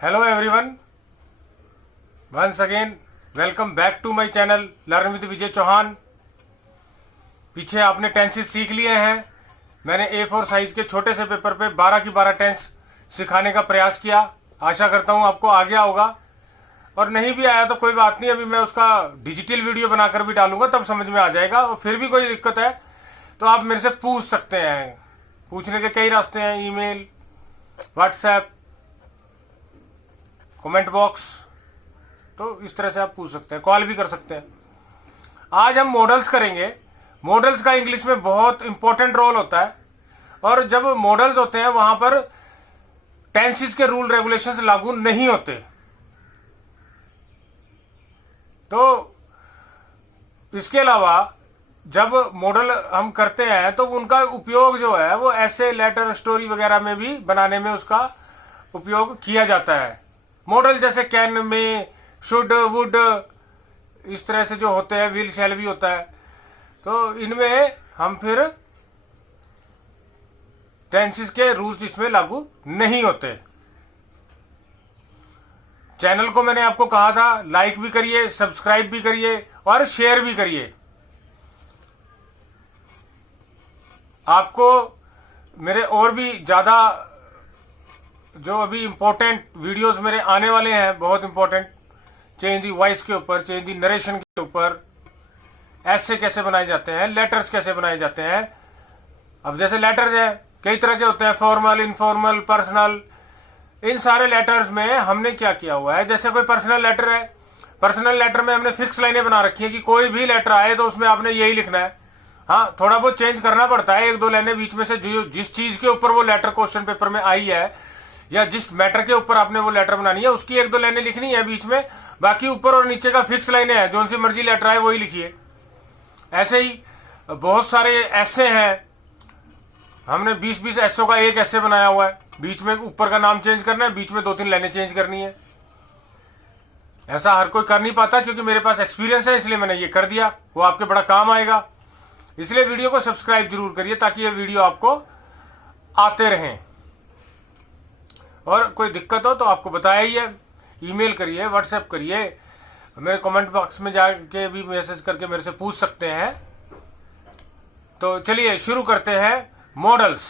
Hello everyone, once again welcome back to my channel learn with Vijay Chauhan. पीछे आपने tenses सीख लिए हैं। मैंने A4 साइज के छोटे से पेपर पे 12 की 12 टेंस सिखाने का प्रयास किया। आशा करता हूँ आपको आ गया होगा, और नहीं भी आया तो कोई बात नहीं, अभी मैं उसका डिजिटल वीडियो बनाकर भी डालूंगा, तब समझ में आ जाएगा। और फिर भी कोई दिक्कत है तो आप मेरे से पूछ सकते हैं। पूछने के कई रास्ते हैं, ईमेल, व्हाट्सएप, कमेंट बॉक्स, तो इस तरह से आप पूछ सकते हैं, कॉल भी कर सकते हैं। आज हम मॉडल्स करेंगे। मॉडल्स का इंग्लिश में बहुत इंपॉर्टेंट रोल होता है, और जब मॉडल्स होते हैं वहां पर टेंसेस के रूल रेगुलेशंस लागू नहीं होते। तो इसके अलावा जब मॉडल हम करते हैं तो उनका उपयोग जो है वो ऐसे लेटर, स्टोरी वगैरह में भी बनाने में उसका उपयोग किया जाता है। मॉडल जैसे कैन में, शुड, वुड, इस तरह से जो होते हैं, विल, शैल भी होता है, तो इनमें हम फिर टेंसेस के रूल्स इसमें लागू नहीं होते। चैनल को मैंने आपको कहा था लाइक भी करिए, सब्सक्राइब भी करिए और शेयर भी करिए। आपको मेरे और भी ज़्यादा जो अभी इंपॉर्टेंट वीडियोस मेरे आने वाले हैं, बहुत इंपॉर्टेंट, चेंज दी वॉइस के ऊपर, चेंज दी नरेशन के ऊपर, ऐसे कैसे बनाए जाते हैं, लेटर्स कैसे बनाए जाते हैं। अब जैसे लेटर्स है कई तरह के होते हैं, फॉर्मल, इनफॉर्मल, पर्सनल। इन सारे लेटर्स में हमने क्या किया हुआ है, जैसे कोई पर्सनल लेटर है, पर्सनल लेटर में हमने फिक्स लाइनें बना रखी है कि कोई भी लेटर आए तो उसमें आपने यही लिखना है। हाँ, थोड़ा बहुत चेंज करना पड़ता है, एक दो लाइनें बीच में से, जिस चीज के ऊपर वो लेटर क्वेश्चन पेपर में आई है या जिस मैटर के ऊपर आपने वो लेटर बनानी है उसकी एक दो लाइनें लिखनी है बीच में, बाकी ऊपर और नीचे का फिक्स लाइनें हैं, जो सी मर्जी लेटर आए वही लिखिए। ऐसे ही बहुत सारे ऐसे हैं, हमने 20-20 ऐसों का एक ऐसे बनाया हुआ है, बीच में ऊपर का नाम चेंज करना है, बीच में 2-3 लाइनें चेंज करनी है। ऐसा हर कोई कर नहीं पाता, क्योंकि मेरे पास एक्सपीरियंस है इसलिए मैंने ये कर दिया, वो आपके बड़ा काम आएगा। इसलिए वीडियो को सब्सक्राइब जरूर करिए ताकि ये वीडियो आपको आते रहें। और कोई दिक्कत हो तो आपको बताया ही है, ईमेल करिए, व्हाट्सएप करिए, मेरे कमेंट बॉक्स में जाके भी मैसेज करके मेरे से पूछ सकते हैं। तो चलिए शुरू करते हैं models.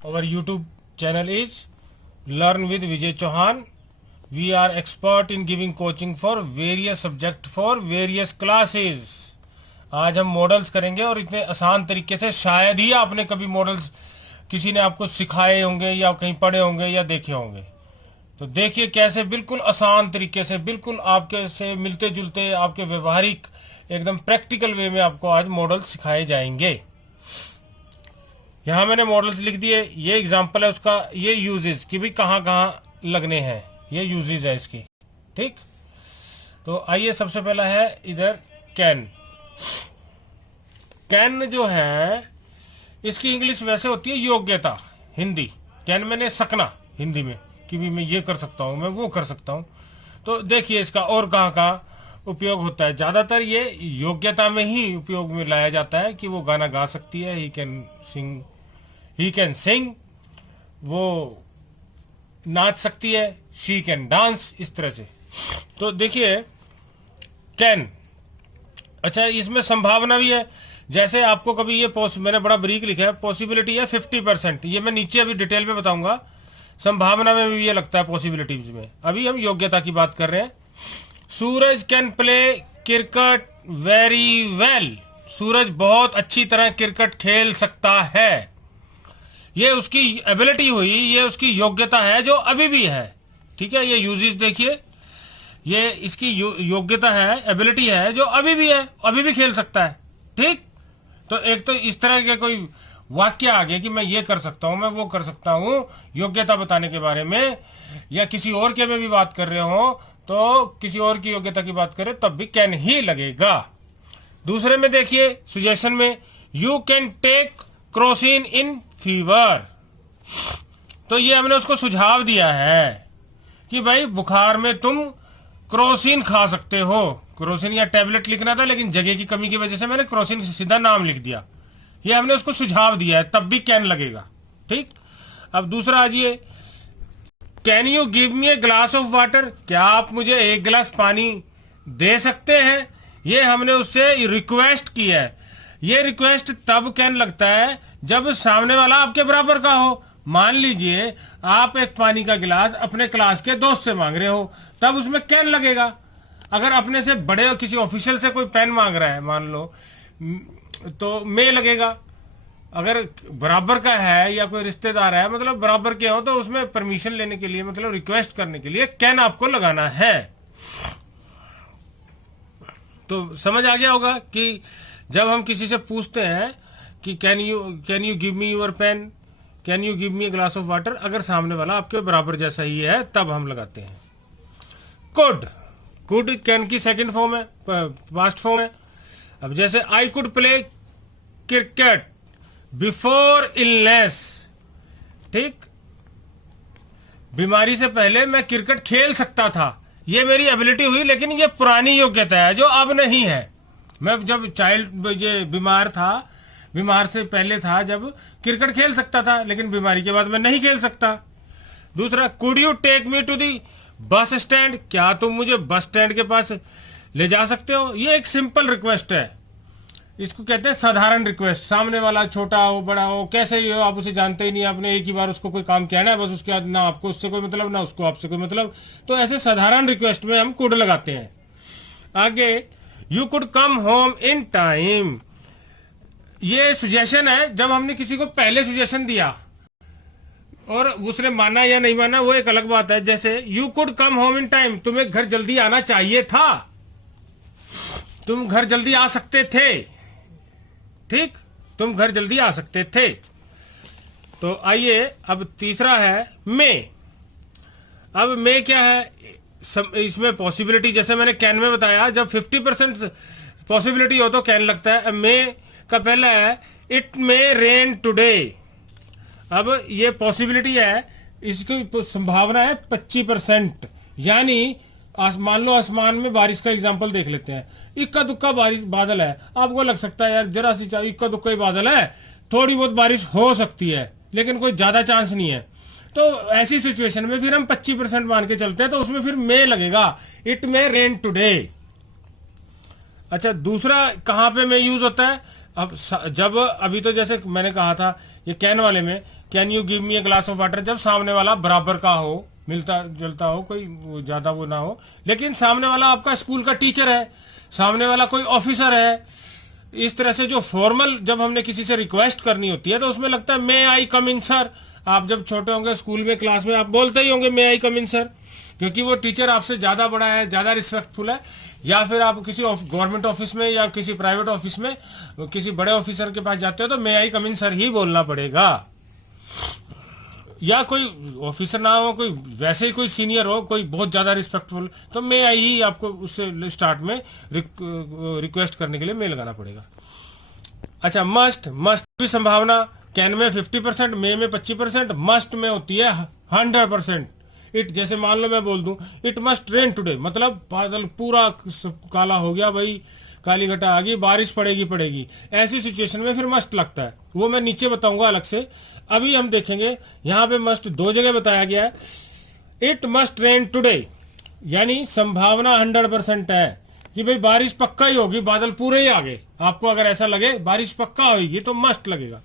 Our YouTube channel is Learn with Vijay Chauhan. We are expert in giving coaching for various subject for various classes. आज हम मॉडल्स करेंगे, और इतने आसान तरीके से शायद ही आपने कभी मॉडल्स किसी ने आपको सिखाए होंगे या कहीं पढ़े होंगे या देखे होंगे। तो देखिए कैसे बिल्कुल आसान तरीके से, बिल्कुल आपके से मिलते जुलते, आपके व्यवहारिक एकदम प्रैक्टिकल वे में आपको आज मॉडल्स सिखाए जाएंगे। यहाँ मैंने मॉडल्स लिख दिए, ये एग्जाम्पल है उसका, ये यूजेस कि भी कहाँ कहाँ लगने हैं, ये यूजेस है इसकी। ठीक, तो आइए सबसे पहला है इधर कैन। कैन जो है इसकी इंग्लिश वैसे होती है योग्यता, हिंदी। कैन मैंने सकना हिंदी में, कि भी मैं ये कर सकता हूँ, मैं वो कर सकता हूँ। तो देखिए इसका और कहाँ कहाँ उपयोग होता है। ज्यादातर ये योग्यता में ही उपयोग में लाया जाता है कि वो गाना गा सकती है, ही कैन सिंग, वो नाच सकती है, शी कैन डांस, इस तरह से। तो देखिए कैन, अच्छा इसमें संभावना भी है। जैसे आपको कभी ये मैंने बड़ा ब्रीक लिखा है, पॉसिबिलिटी है 50%, ये मैं नीचे अभी डिटेल में बताऊंगा। संभावना में भी ये लगता है पॉसिबिलिटीज में, अभी हम योग्यता की बात कर रहे हैं। Suraj can play cricket very well, Suraj बहुत अच्छी तरह क्रिकेट खेल सकता है। ये उसकी एबिलिटी हुई, ये उसकी योग्यता है जो अभी भी है। ठीक है, ये यूजेस देखिए, ये इसकी योग्यता है, एबिलिटी है जो अभी भी है, अभी भी खेल सकता है। ठीक, तो एक तो इस तरह के कोई वाक्य आ गए कि मैं ये कर सकता हूं, मैं वो कर सकता हूं, योग्यता बताने के बारे में, या किसी और के में भी बात कर रहे हो तो किसी और की योग्यता की बात करें तब भी कैन ही लगेगा। दूसरे में देखिए सुजेशन में, you can take Crocin in fever, तो ये हमने उसको सुझाव दिया है कि भाई बुखार में तुम क्रोसिन खा सकते हो। क्रोसिन या टैबलेट लिखना था, लेकिन जगह की कमी की वजह से मैंने क्रोसिन सीधा नाम लिख दिया। ये हमने उसको सुझाव दिया है, तब भी कैन लगेगा। ठीक, अब दूसरा आ जाइए, can you give me a glass of water, क्या आप मुझे एक गिलास पानी दे सकते हैं। ये हमने उससे रिक्वेस्ट की है। ये रिक्वेस्ट तब कैन लगता है जब सामने वाला आपके बराबर का हो। मान लीजिए आप एक पानी का गिलास अपने क्लास के दोस्त से मांग रहे हो, तब उसमें कैन लगेगा। अगर अपने से बड़े किसी ऑफिशियल से कोई पेन मांग रहा है मान लो, तो मे लगेगा। अगर बराबर का है या कोई रिश्तेदार है, मतलब बराबर के हो, तो उसमें परमिशन लेने के लिए, मतलब रिक्वेस्ट करने के लिए कैन आपको लगाना है। तो समझ आ गया होगा कि जब हम किसी से पूछते हैं कि can you give me your pen, can you give me a glass of water, अगर सामने वाला आपके बराबर जैसा ही है तब हम लगाते हैं। कुड, कुड कैन की सेकंड फॉर्म है, पास्ट फॉर्म है। अब जैसे I could play cricket before illness, ठीक, बीमारी से पहले मैं क्रिकेट खेल सकता था, ये मेरी एबिलिटी हुई, लेकिन ये पुरानी योग्यता है जो अब नहीं है। मैं जब ये बीमार था, बीमार से पहले था, जब क्रिकेट खेल सकता था, लेकिन बीमारी के बाद मैं नहीं खेल सकता। दूसरा, could you take me to the bus stand, क्या तुम मुझे बस स्टैंड के पास ले जा सकते हो। ये एक सिंपल रिक्वेस्ट है, इसको कहते हैं साधारण रिक्वेस्ट। सामने वाला छोटा हो बड़ा हो कैसे ही हो, आप उसे जानते ही नहीं, आपने एक ही बार उसको कोई काम किया ना, बस उसके बाद ना आपको उससे कोई मतलब ना उसको आपसे कोई मतलब, तो ऐसे साधारण रिक्वेस्ट में हम कुड लगाते हैं। आगे, you could come home in time, ये सजेशन है। जब हमने किसी को पहले सजेशन दिया और उसने माना या नहीं माना वो एक अलग बात है। जैसे you could come home in time, तुम्हें घर जल्दी आना चाहिए था, तुम घर जल्दी आ सकते थे, ठीक, तुम घर जल्दी आ सकते थे। तो आइए अब तीसरा है मे। अब मे क्या है, इसमें पॉसिबिलिटी, जैसे मैंने कैन में बताया, जब 50% पॉसिबिलिटी हो तो कैन लगता है। अब मे का पहला है इट मे रेन टुडे। अब ये पॉसिबिलिटी है, इसकी संभावना है 25%, यानी मान लो आसमान में बारिश का एग्जांपल देख लेते हैं। इक्का दुक्का बारिश बादल है, आपको लग सकता है यार जरा सी इक्का दुक्का ही बादल है, थोड़ी बहुत बारिश हो सकती है, लेकिन कोई ज्यादा चांस नहीं है। तो ऐसी सिचुएशन में फिर हम 25% मान के चलते हैं, तो उसमें फिर मे लगेगा, इट मे रेन टुडे। अच्छा, दूसरा कहां पे मे यूज होता है, अब जब अभी तो जैसे मैंने कहा था ये कैन वाले में, can you give me a glass of water, जब सामने वाला बराबर का हो, मिलता जुलता हो, कोई ज्यादा वो ना हो, लेकिन सामने वाला आपका स्कूल का टीचर है, सामने वाला कोई ऑफिसर है। इस तरह से जो फॉर्मल जब हमने किसी से रिक्वेस्ट करनी होती है तो उसमें लगता है मे आई कम इन सर। आप जब छोटे होंगे स्कूल में क्लास में आप बोलते ही होंगे मे आई कम इन सर, क्योंकि वो टीचर आपसे ज्यादा बड़ा है, ज्यादा रिस्पेक्टफुल है। या फिर आप किसी गवर्नमेंट ऑफिस में या किसी प्राइवेट ऑफिस में किसी बड़े ऑफिसर के पास जाते हो तो मे आई कम इन सर ही बोलना पड़ेगा। या कोई ऑफिसर ना हो, कोई वैसे ही कोई सीनियर हो, कोई बहुत ज्यादा रिस्पेक्टफुल, तो मे आई ही आपको उससे स्टार्ट में रिक्वेस्ट करने के लिए मे लगाना पड़ेगा। अच्छा, मस्ट, मस्ट भी संभावना कैन में 50%, मे में 25%, मस्ट में होती है 100%। इट, जैसे मान लो मैं बोल दूं इट मस्ट रेन टुडे, मतलब बादल पूरा काला हो गया भाई, काली घटा आ गई, बारिश पड़ेगी पड़ेगी, ऐसी सिचुएशन में फिर मस्ट लगता है। वो मैं नीचे बताऊंगा अलग से, अभी हम देखेंगे यहाँ पे मस्ट दो जगह बताया गया है। इट मस्ट रेन टुडे यानी संभावना 100% है कि भाई बारिश पक्का ही होगी, बादल पूरे ही आ गए, आपको अगर ऐसा लगे बारिश पक्का होगी तो मस्ट लगेगा।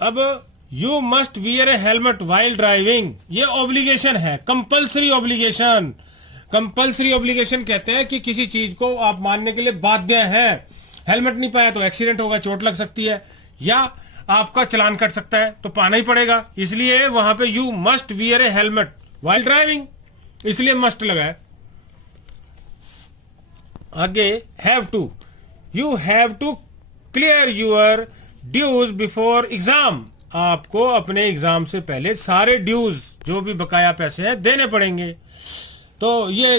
अब you must wear a helmet while driving, ये ऑब्लिगेशन है, कंपल्सरी ऑब्लिगेशन। कंपल्सरी ऑब्लिगेशन कहते हैं कि किसी चीज को आप मानने के लिए बाध्य हैं। हेलमेट नहीं पाया तो एक्सीडेंट होगा, चोट लग सकती है, या आपका चलान कट सकता है, तो पाना ही पड़ेगा। इसलिए वहां पे you must wear a helmet while driving, इसलिए मस्ट लगा है। आगे have to, you have to clear your dues before exam, आपको अपने एग्जाम से पहले सारे ड्यूज जो भी बकाया पैसे हैं देने पड़ेंगे। तो ये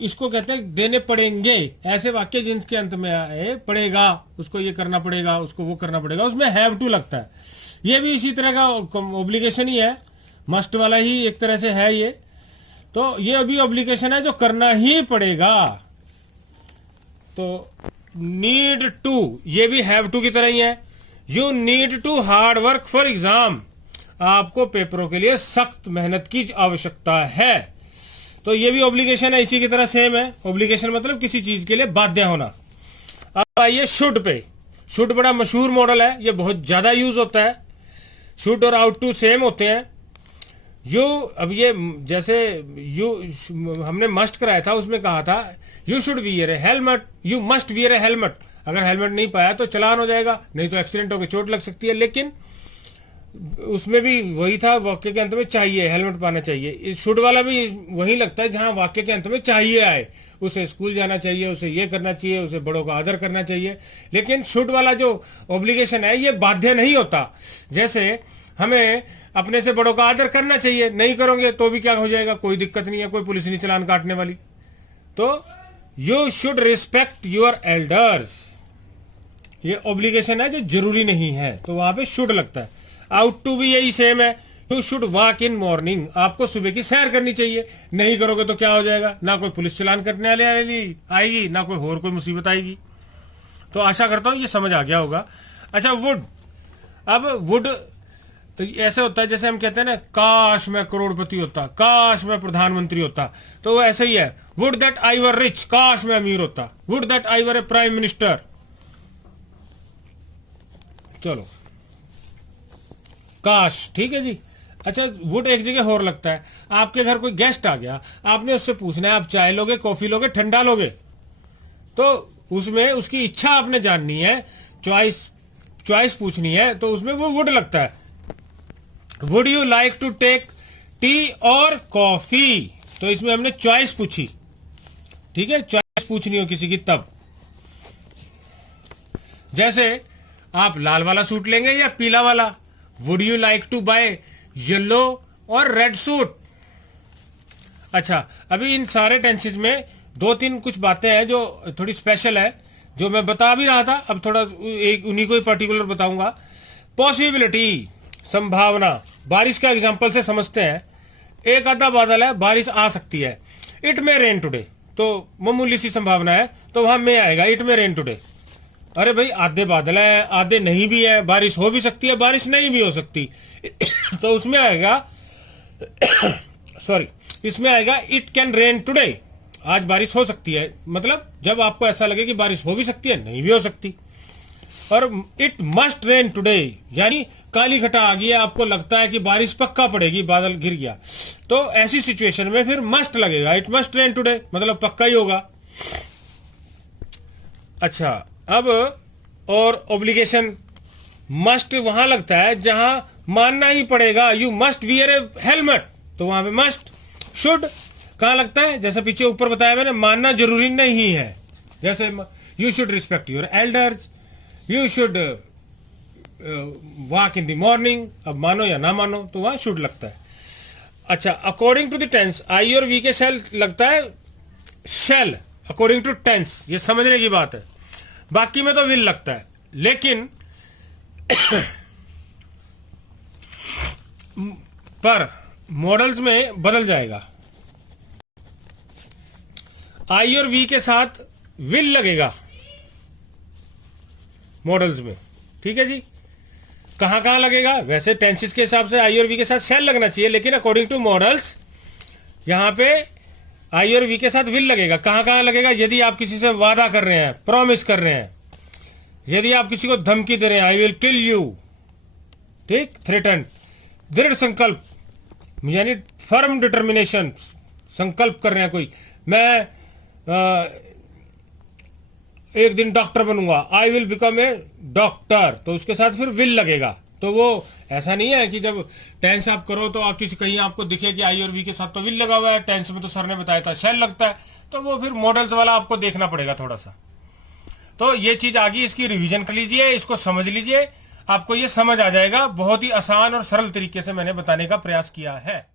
इसको कहते हैं देने पड़ेंगे, ऐसे वाक्य जिनके अंत में आए पड़ेगा, उसको ये करना पड़ेगा, उसको वो करना पड़ेगा, उसमें हैव टू लगता है। ये भी इसी तरह का ऑब्लिगेशन ही है, मस्ट वाला ही एक तरह से है ये। तो ये अभी ऑब्लिगेशन है जो करना ही पड़ेगा। तो नीड टू, ये भी हैव टू की तरह ही है। You need to hard work for exam, आपको पेपरों के लिए सख्त मेहनत की आवश्यकता है। तो ये भी ऑब्लिगेशन है, इसी की तरह सेम है। ऑब्लिगेशन मतलब किसी चीज के लिए बाध्य होना। अब आइए शुड पे। शुड बड़ा मशहूर मॉडल है, ये बहुत ज्यादा यूज होता है। शुड और आउट टू सेम होते हैं। यू, अब ये जैसे यू हमने मस्ट कराया था, उसमें कहा था you should wear a helmet, you must wear a helmet. अगर हेलमेट नहीं पाया तो चलान हो जाएगा, नहीं तो एक्सीडेंट होकर चोट लग सकती है। लेकिन उसमें भी वही था, वाक्य के अंत में चाहिए, हेलमेट पाना चाहिए। शुड वाला भी वही लगता है जहां वाक्य के अंत में चाहिए आए। उसे स्कूल जाना चाहिए, उसे ये करना चाहिए, उसे बड़ों का आदर करना चाहिए। लेकिन शुड वाला जो ऑब्लिगेशन है ये बाध्य नहीं होता। जैसे हमें अपने से बड़ों का आदर करना चाहिए, नहीं करोगे तो भी क्या हो जाएगा, कोई दिक्कत नहीं है, कोई पुलिस नहीं चलान काटने वाली। तो you should respect your elders, ये ऑब्लिगेशन है जो जरूरी नहीं है, तो वहां पे शुड लगता है। आउट टू भी यही सेम है। You should walk in morning, आपको सुबह की सैर करनी चाहिए, नहीं करोगे तो क्या हो जाएगा, ना कोई पुलिस चलान करने वाले आएगी, ना कोई और मुसीबत आएगी। तो आशा करता हूं ये समझ आ गया होगा। अच्छा, वुड। अब वुड ऐसे होता है जैसे हम कहते हैं ना, काश मैं करोड़पति होता, काश मैं प्रधानमंत्री होता, तो वो ऐसे ही है। Would that I were rich, काश मैं अमीर होता। Would that I were A prime minister. चलो, काश, ठीक है जी। अच्छा, वुड एक जगह और लगता है। आपके घर कोई गेस्ट आ गया, आपने उससे पूछना है आप चाय लोगे, कॉफी लोगे, ठंडा लोगे, तो उसमें उसकी इच्छा आपने जाननी है, चॉइस पूछनी है, तो उसमें वो वुड लगता है। Would you like to take tea और कॉफी, तो इसमें हमने चॉइस पूछी, ठीक है। चॉइस पूछनी हो किसी की तब। जैसे आप लाल वाला सूट लेंगे या पीला वाला, would you like to buy yellow और रेड सूट। अच्छा, अभी इन सारे टेंसेस में दो तीन कुछ बातें हैं जो थोड़ी स्पेशल है, जो मैं बता भी रहा था, अब थोड़ा एक उन्हीं को ही पर्टिकुलर बताऊंगा। पॉसिबिलिटी, संभावना, बारिश का एग्जांपल से समझते हैं। एक आधा बादल है, बारिश आ सकती है। इट मे रेन टुडे, तो मामूली सी संभावना है, तो वहां में आएगा इट मे रेन टुडे। अरे भाई, आधे बादल है, आधे नहीं भी है, बारिश हो भी सकती है, बारिश नहीं भी हो सकती, तो उसमें आएगा सॉरी, इसमें आएगा इट कैन रेन टुडे, आज बारिश हो सकती है। मतलब जब आपको ऐसा लगे कि बारिश हो भी सकती है, नहीं भी हो सकती। और इट मस्ट रेन टुडे, यानी काली घटा आ गई है, आपको लगता है कि बारिश पक्का पड़ेगी, बादल घिर गया, तो ऐसी सिचुएशन में फिर मस्ट लगेगा, इट मस्ट रेन टुडे, मतलब पक्का ही होगा। अच्छा, अब और ऑब्लिगेशन, मस्ट वहां लगता है जहां मानना ही पड़ेगा। You must wear a helmet, तो वहां पे मस्ट। शुड कहां लगता है, जैसे पीछे ऊपर बताया मैंने, मानना जरूरी नहीं है। जैसे you should respect your elders, you should walk in the morning, अब मानो या ना मानो तो वहां शुड लगता है। अच्छा, अकॉर्डिंग टू द टेंस, आई और वी के सेल लगता है शेल, अकॉर्डिंग टू टेंस, ये समझने की बात है। बाकी में तो विल लगता है, लेकिन पर मॉडल्स में बदल जाएगा। आई और वी के साथ विल लगेगा मॉडल्स में, ठीक है जी। कहां कहां लगेगा, वैसे टेंसेस के हिसाब से आई और वी के साथ शैल लगना चाहिए, लेकिन अकॉर्डिंग टू मॉडल्स यहां पे आई और वी के साथ विल लगेगा। कहां कहां लगेगा, यदि आप किसी से वादा कर रहे हैं, प्रॉमिस कर रहे हैं, यदि आप किसी को धमकी दे रहे हैं, आई विल किल यू, ठीक, थ्रेटन। दृढ़ संकल्प, यानी फर्म डिटर्मिनेशन, संकल्प कर रहे हैं कोई, मैं एक दिन डॉक्टर बनूंगा, I will become a doctor, तो उसके साथ फिर विल लगेगा। तो वो ऐसा नहीं है कि जब टेंस आप करो तो आप किसी कहीं आपको दिखे कि आई और वी के साथ तो विल लगा हुआ है, टेंस में तो सर ने बताया था शैल लगता है, तो वो फिर मॉडल्स वाला आपको देखना पड़ेगा थोड़ा सा। तो ये चीज आ गई, इसकी रिवीजन कर लीजिए, इसको समझ लीजिए, आपको ये समझ आ जाएगा। बहुत ही आसान और सरल तरीके से मैंने बताने का प्रयास किया है।